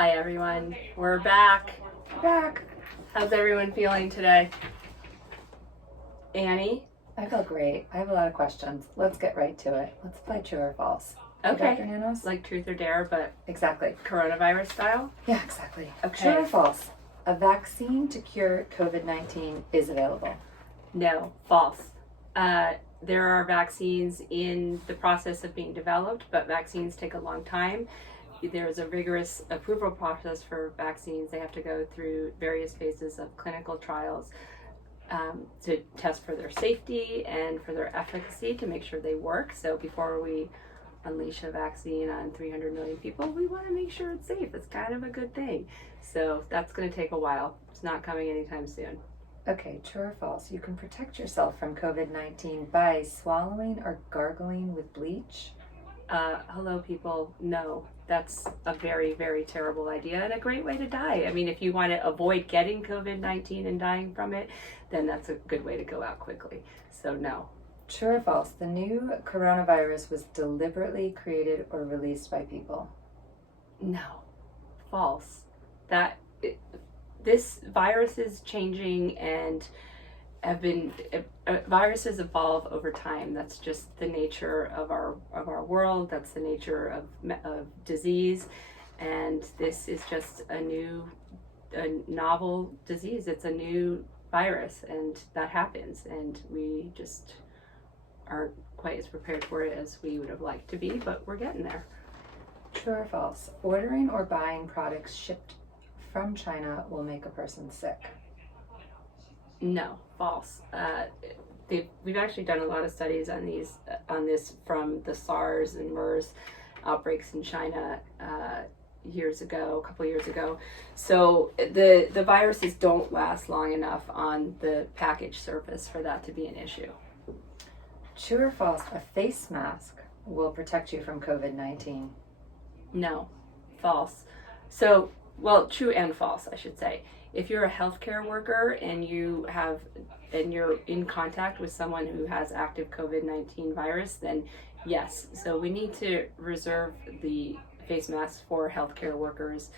Hi everyone, we're back. How's everyone feeling today? Annie? I feel great. I have a lot of questions. Let's get right to it. Let's play true or false. Okay. Dr. Nanos? Like truth or dare, but Exactly. coronavirus style? Yeah, exactly. Okay. True or false? A vaccine to cure COVID-19 is available. No, false. There are vaccines in the process of being developed, but vaccines take a long time. There's a rigorous approval process for vaccines. They have to go through various phases of clinical trials to test for their safety and for their efficacy to make sure they work. So before we unleash a vaccine on 300 million people, we want to make sure it's safe. It's kind of a good thing. So that's going to take a while. It's not coming anytime soon. Okay, true or false? You can protect yourself from COVID-19 by swallowing or gargling with bleach. Hello, people. No, that's a very, very terrible idea and a great way to die. I mean, if you want to avoid getting COVID-19 and dying from it, then that's a good way to go out quickly. So, no. True or false? The new coronavirus was deliberately created or released by people. No. False. This virus is changing and viruses evolve over time. That's just the nature of our world. That's the nature of disease, and this is just a novel disease. It's a new virus, and that happens, and we just aren't quite as prepared for it as we would have liked to be, but we're getting there. True or false? Ordering or buying products shipped from China will make a person sick. No, false. We've actually done a lot of studies on this from the SARS and MERS outbreaks in China a couple years ago. So the viruses don't last long enough on the package surface for that to be an issue. True or false? A face mask will protect you from COVID-19. No, false. So, well, true and false, I should say. If you're a healthcare worker and you're in contact with someone who has active COVID-19 virus, then yes. So we need to reserve the face masks for healthcare workers,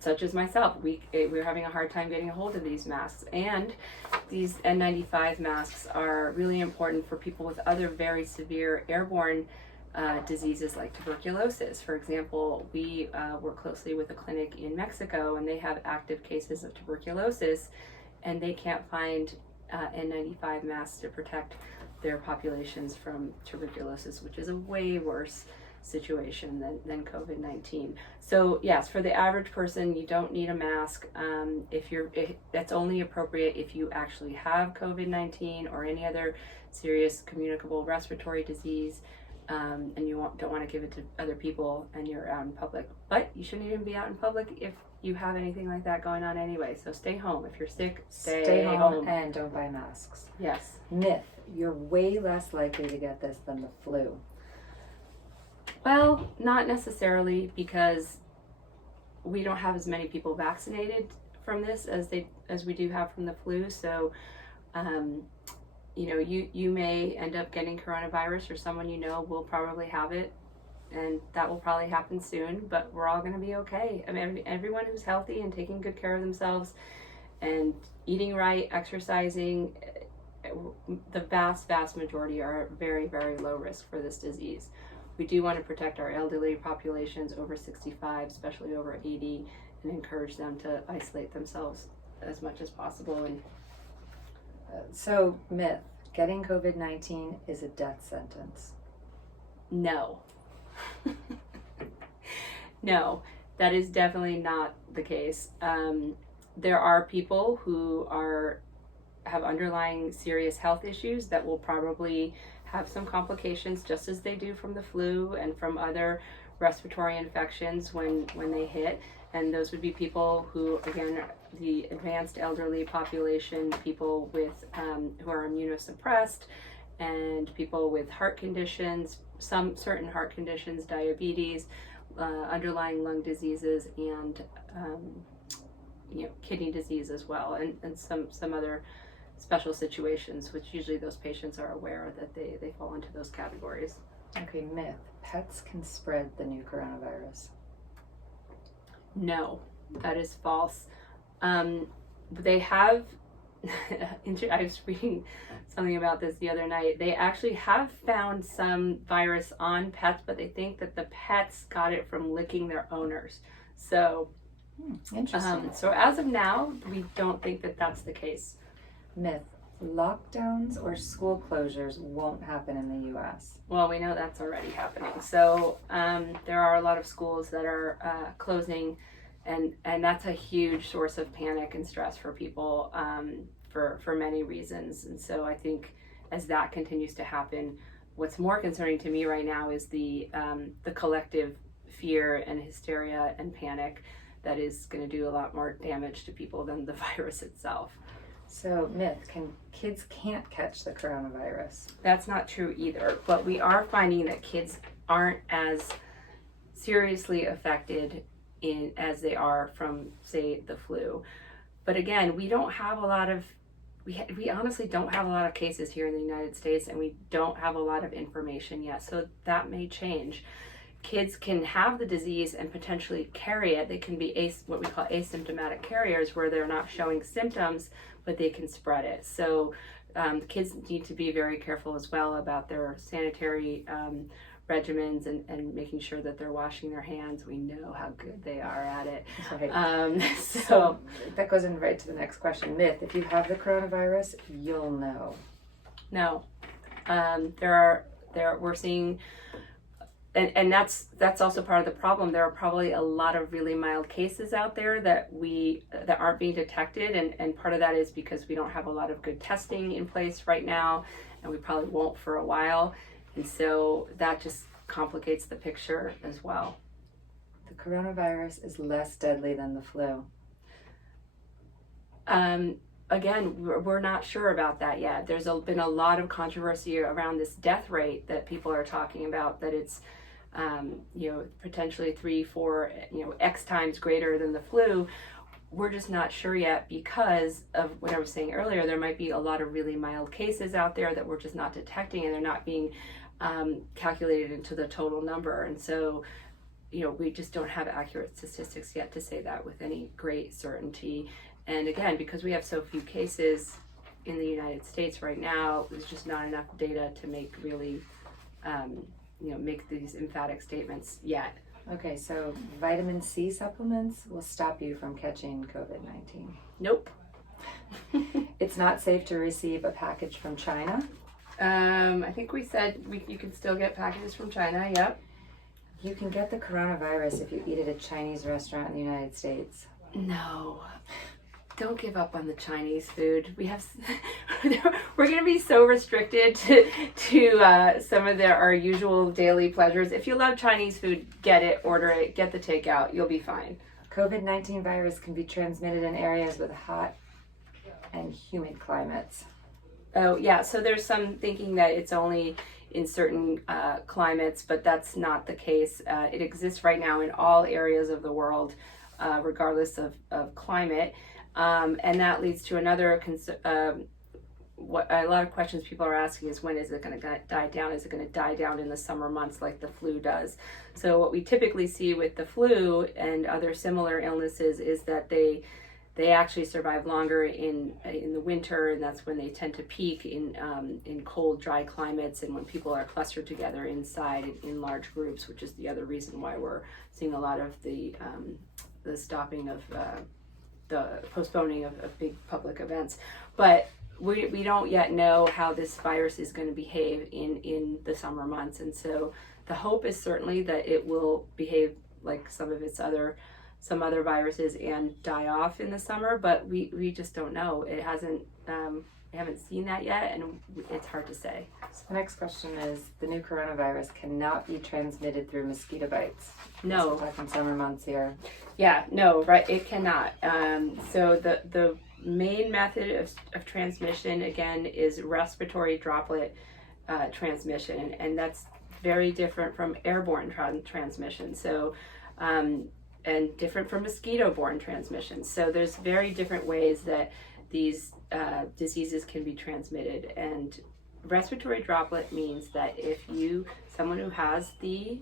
such as myself. We're having a hard time getting a hold of these masks, and these N95 masks are really important for people with other very severe airborne diseases like tuberculosis. For example, we work closely with a clinic in Mexico, and they have active cases of tuberculosis, and they can't find N95 masks to protect their populations from tuberculosis, which is a way worse situation than COVID-19. So yes, for the average person, you don't need a mask. That's only appropriate if you actually have COVID-19 or any other serious communicable respiratory disease. And you don't want to give it to other people and you're out in public. But you shouldn't even be out in public if you have anything like that going on anyway. So stay home. If you're sick, stay home. And don't buy masks. Yes. Myth. You're way less likely to get this than the flu. Well, not necessarily, because we don't have as many people vaccinated from this as we do have from the flu. So, you may end up getting coronavirus, or someone you know will probably have it, and that will probably happen soon, but we're all going to be okay. I mean, everyone who's healthy and taking good care of themselves and eating right, exercising, the vast majority are at very, very low risk for this disease. We do want to protect our elderly populations over 65, especially over 80, and encourage them to isolate themselves as much as possible. And So, myth, getting COVID-19 is a death sentence. no. No, that is definitely not the case. There are people who have underlying serious health issues that will probably have some complications, just as they do from the flu and from other respiratory infections when they hit. And those would be people who, again, the advanced elderly population, people with who are immunosuppressed, and people with heart conditions, some certain heart conditions, diabetes, underlying lung diseases, and kidney disease as well, and some other special situations, which usually those patients are aware that they fall into those categories. Okay, myth. Pets can spread the new coronavirus. No, that is false. They have, I was reading something about this the other night. They actually have found some virus on pets, but they think that the pets got it from licking their owners. So, Interesting. so as of now, we don't think that that's the case. Myth. Lockdowns or school closures won't happen in the U.S. Well, we know that's already happening. So there are a lot of schools that are closing, and that's a huge source of panic and stress for people for many reasons. And so I think as that continues to happen, what's more concerning to me right now is the collective fear and hysteria and panic that is going to do a lot more damage to people than the virus itself. So, myth, kids can't catch the coronavirus? That's not true either, but we are finding that kids aren't as seriously affected as they are from, say, the flu. But again, we don't have a lot of, we honestly don't have a lot of cases here in the United States, and we don't have a lot of information yet, so that may change. Kids can have the disease and potentially carry it. They can be what we call asymptomatic carriers, where they're not showing symptoms, but they can spread it. So kids need to be very careful as well about their sanitary regimens and making sure that they're washing their hands. We know how good they are at it. Right. So that goes in right to the next question. Myth, if you have the coronavirus, you'll know. No. We're seeing, and that's also part of the problem. There are probably a lot of really mild cases out there that aren't being detected, and part of that is because we don't have a lot of good testing in place right now, and we probably won't for a while, and so that just complicates the picture as well. The coronavirus is less deadly than the flu. Again, we're not sure about that yet. There's been a lot of controversy around this death rate that people are talking about, that it's potentially 3, 4, X times greater than the flu. We're just not sure yet because of what I was saying earlier. There might be a lot of really mild cases out there that we're just not detecting, and they're not being calculated into the total number. And so, we just don't have accurate statistics yet to say that with any great certainty. And again, because we have so few cases in the United States right now, there's just not enough data to make really, make these emphatic statements yet. Okay, so vitamin C supplements will stop you from catching COVID-19. Nope. It's not safe to receive a package from China. I think we said you can still get packages from China, yep. You can get the coronavirus if you eat at a Chinese restaurant in the United States. No. Don't give up on the Chinese food. We're going to be so restricted to some of our usual daily pleasures. If you love Chinese food, get it, order it, get the takeout. You'll be fine. COVID-19 virus can be transmitted in areas with hot and humid climates. Oh, yeah. So there's some thinking that it's only in certain climates, but that's not the case. It exists right now in all areas of the world, regardless of climate. And that leads to another what a lot of questions people are asking is, when is it going to die down? Is it going to die down in the summer months like the flu does? So what we typically see with the flu and other similar illnesses is that they actually survive longer in the winter, and that's when they tend to peak in cold, dry climates, and when people are clustered together inside in large groups, which is the other reason why we're seeing a lot of the stopping of the postponing of big public events. But we don't yet know how this virus is going to behave in the summer months, and so the hope is certainly that it will behave like some other viruses and die off in the summer, but we just don't know. It hasn't we haven't seen that yet, and it's hard to say. So the next question is, the new coronavirus cannot be transmitted through mosquito bites. No. We're talking summer months here. Yeah, no, right, it cannot. So the main method of transmission, again, is respiratory droplet transmission, and that's very different from airborne transmission. So and different from mosquito-borne transmission. So there's very different ways that these diseases can be transmitted. And respiratory droplet means that if someone who has the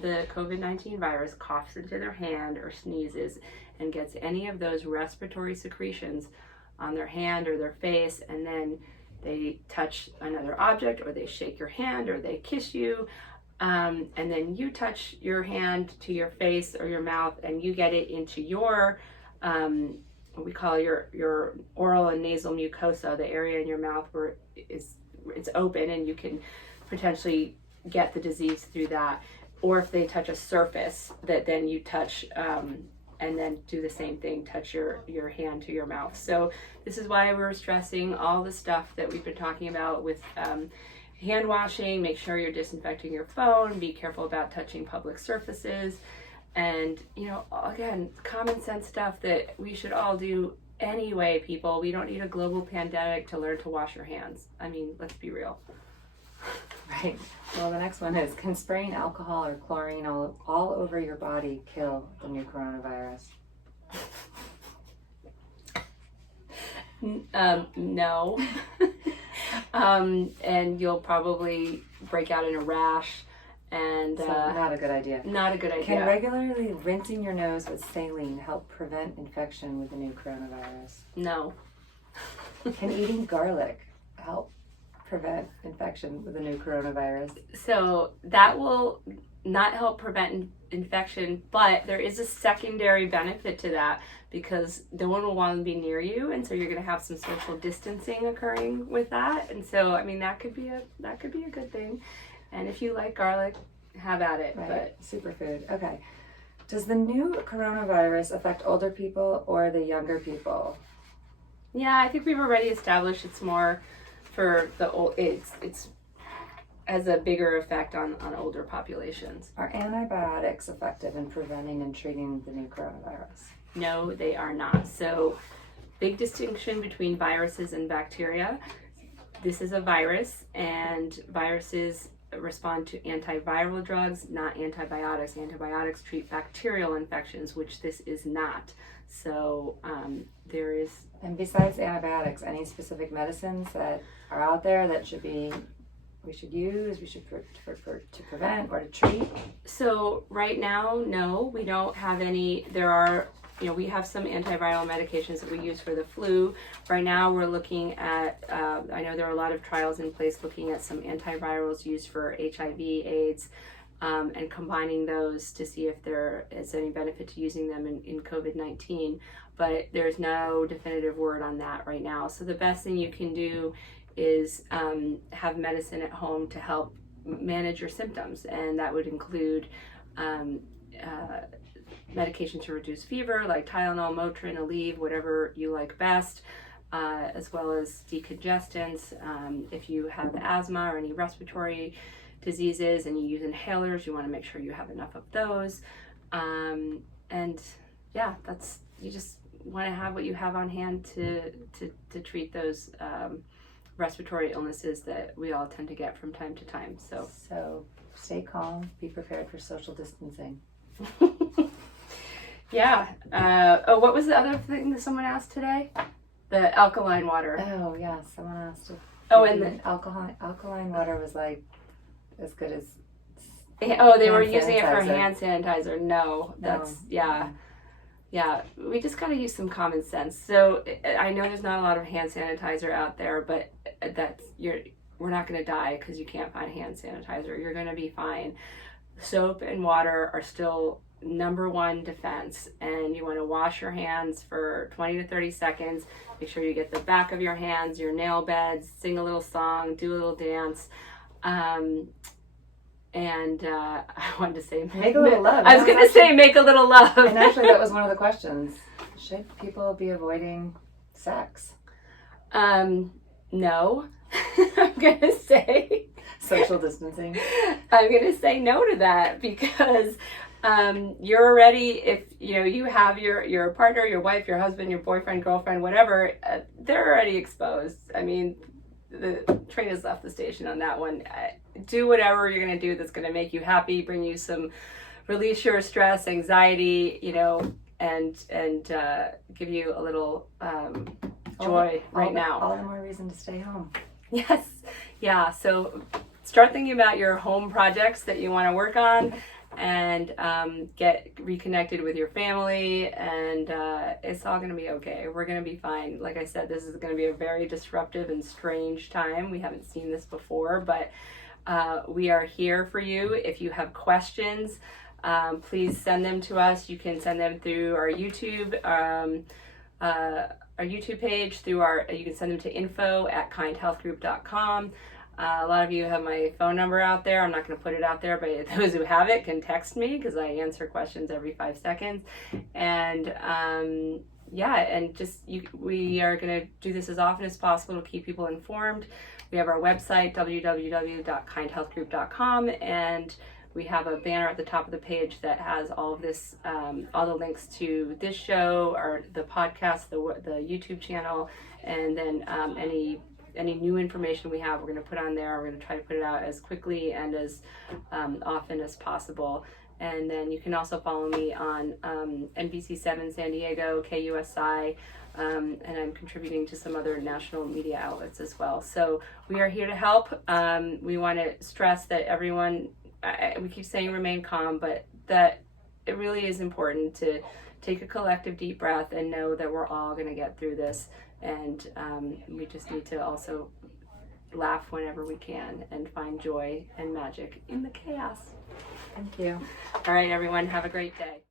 the COVID-19 virus coughs into their hand or sneezes and gets any of those respiratory secretions on their hand or their face, and then they touch another object, or they shake your hand, or they kiss you, and then you touch your hand to your face or your mouth, and you get it into your what we call your oral and nasal mucosa, the area in your mouth where it's open, and you can potentially get the disease through that. Or if they touch a surface that then you touch, and then do the same thing, touch your hand to your mouth. So this is why we're stressing all the stuff that we've been talking about with hand washing. Make sure you're disinfecting your phone, be careful about touching public surfaces, and again, common sense stuff that we should all do anyway, people. We don't need a global pandemic to learn to wash your hands. I mean, let's be real. Right. Well, the next one is, can spraying alcohol or chlorine all over your body kill the new coronavirus? No. And you'll probably break out in a rash, and So not a good idea. Not a good idea. Can regularly rinsing your nose with saline help prevent infection with the new coronavirus? No. Can eating garlic help prevent infection with the new coronavirus? So that will not help prevent infection, but there is a secondary benefit to that, because no one will want to be near you, and so you're going to have some social distancing occurring with that. And so, I mean, that could be a good thing. And if you like garlic, have at it. Right. But Superfood. Okay. Does the new coronavirus affect older people or the younger people? yeah, I think we've already established it's more for the old. It's has a bigger effect on older populations. Are antibiotics effective in preventing and treating the new coronavirus? No, they are not. So, big distinction between viruses and bacteria. This is a virus, and viruses respond to antiviral drugs, not antibiotics. Antibiotics treat bacterial infections, which this is not. So there is. And besides antibiotics, any specific medicines that are out there that we should use, we should to prevent or to treat? So right now, no, we don't have any. There are, we have some antiviral medications that we use for the flu. Right now, we're looking at, I know there are a lot of trials in place looking at some antivirals used for HIV, AIDS, and combining those to see if there is any benefit to using them in COVID-19. But there's no definitive word on that right now. So the best thing you can do is have medicine at home to help manage your symptoms, and that would include medication to reduce fever, like Tylenol, Motrin, Aleve, whatever you like best, as well as decongestants. If you have asthma or any respiratory diseases and you use inhalers, you want to make sure you have enough of those. And yeah, you just want to have what you have on hand to treat those respiratory illnesses that we all tend to get from time to time. So stay calm, be prepared for social distancing. Yeah. What was the other thing that someone asked today? The alkaline water. Oh yeah, someone asked if and the alkaline water was like as good as they were hand using it for sanitizer. hand sanitizer. No, that's No. Yeah, we just got to use some common sense. So I know there's not a lot of hand sanitizer out there, but we're not going to die because you can't find hand sanitizer. You're going to be fine. Soap and water are still number one defense, and you want to wash your hands for 20 to 30 seconds. Make sure you get the back of your hands, your nail beds, sing a little song, do a little dance. And I wanted to say make a little love. I was going to say make a little love. And actually that was one of the questions. Should people be avoiding sex? No. I'm going to say social distancing. I'm going to say no to that, because you're already, if you have your partner, your wife, your husband, your boyfriend, girlfriend, whatever, they're already exposed. I mean, the train has left the station on that one. Do whatever you're going to do that's going to make you happy, bring you some, release your stress, anxiety, and give you a little joy now. All the more reason to stay home. Yes. Yeah. So start thinking about your home projects that you want to work on, and get reconnected with your family, and it's all going to be okay. We're going to be fine. Like I said, this is going to be a very disruptive and strange time. We haven't seen this before, but we are here for you. If you have questions, please send them to us. You can send them through our YouTube page, you can send them to info@kindhealthgroup.com. A lot of you have my phone number out there. I'm not going to put it out there, but those who have it can text me because I answer questions every 5 seconds. And we are going to do this as often as possible to keep people informed. We have our website, www.kindhealthgroup.com, and we have a banner at the top of the page that has all of this, all the links to this show, or the podcast, the YouTube channel, and then any new information we have, we're going to put on there. We're going to try to put it out as quickly and as often as possible. And then you can also follow me on NBC7 San Diego, KUSI, and I'm contributing to some other national media outlets as well. So we are here to help. We want to stress that everyone, we keep saying remain calm, but that it really is important to take a collective deep breath and know that we're all going to get through this. And we just need to also laugh whenever we can and find joy and magic in the chaos. Thank you. All right, everyone, have a great day.